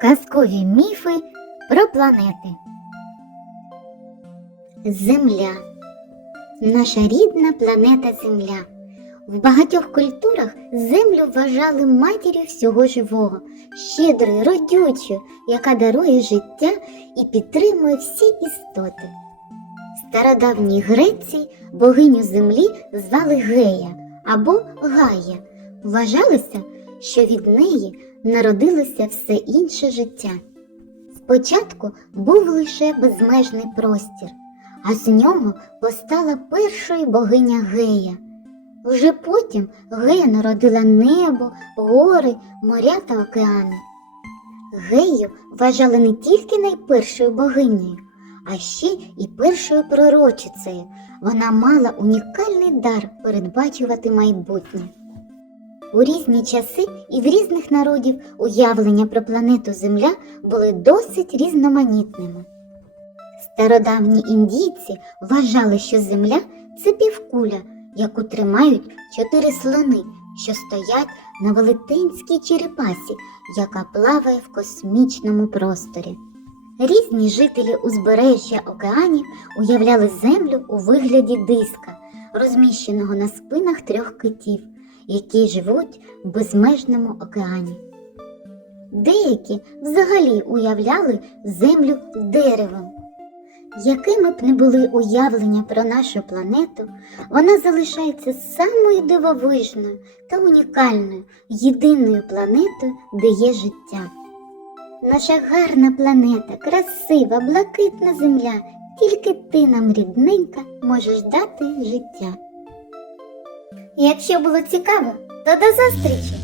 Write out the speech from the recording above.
Казкові міфи про планети. Земля. Наша рідна планета Земля. В багатьох культурах землю вважали матір'ю всього живого, щедрою, родючою, яка дарує життя і підтримує всі істоти. В стародавній Греції богиню землі звали Гея або Гая. Вважалося, що від неї народилося все інше життя. Спочатку був лише безмежний простір, а з нього постала першою богиня Гея. Вже потім Гея народила небо, гори, моря та океани. Гею вважали не тільки найпершою богинею, а ще і першою пророчицею. Вона мала унікальний дар передбачувати майбутнє. У різні часи і в різних народів уявлення про планету Земля були досить різноманітними. Стародавні індійці вважали, що Земля це півкуля, яку тримають чотири слони, що стоять на велетенській черепасі, яка плаває в космічному просторі. Різні жителі узбережжя океанів уявляли Землю у вигляді диска, розміщеного на спинах трьох китів, які живуть в безмежному океані. Деякі взагалі уявляли землю деревом. Якими б не були уявлення про нашу планету, вона залишається самою дивовижною та унікальною, єдиною планетою, де є життя. Наша гарна планета, красива, блакитна земля, тільки ти нам, рідненька, можеш дати життя. Якщо було цікаво, то до зустрічі!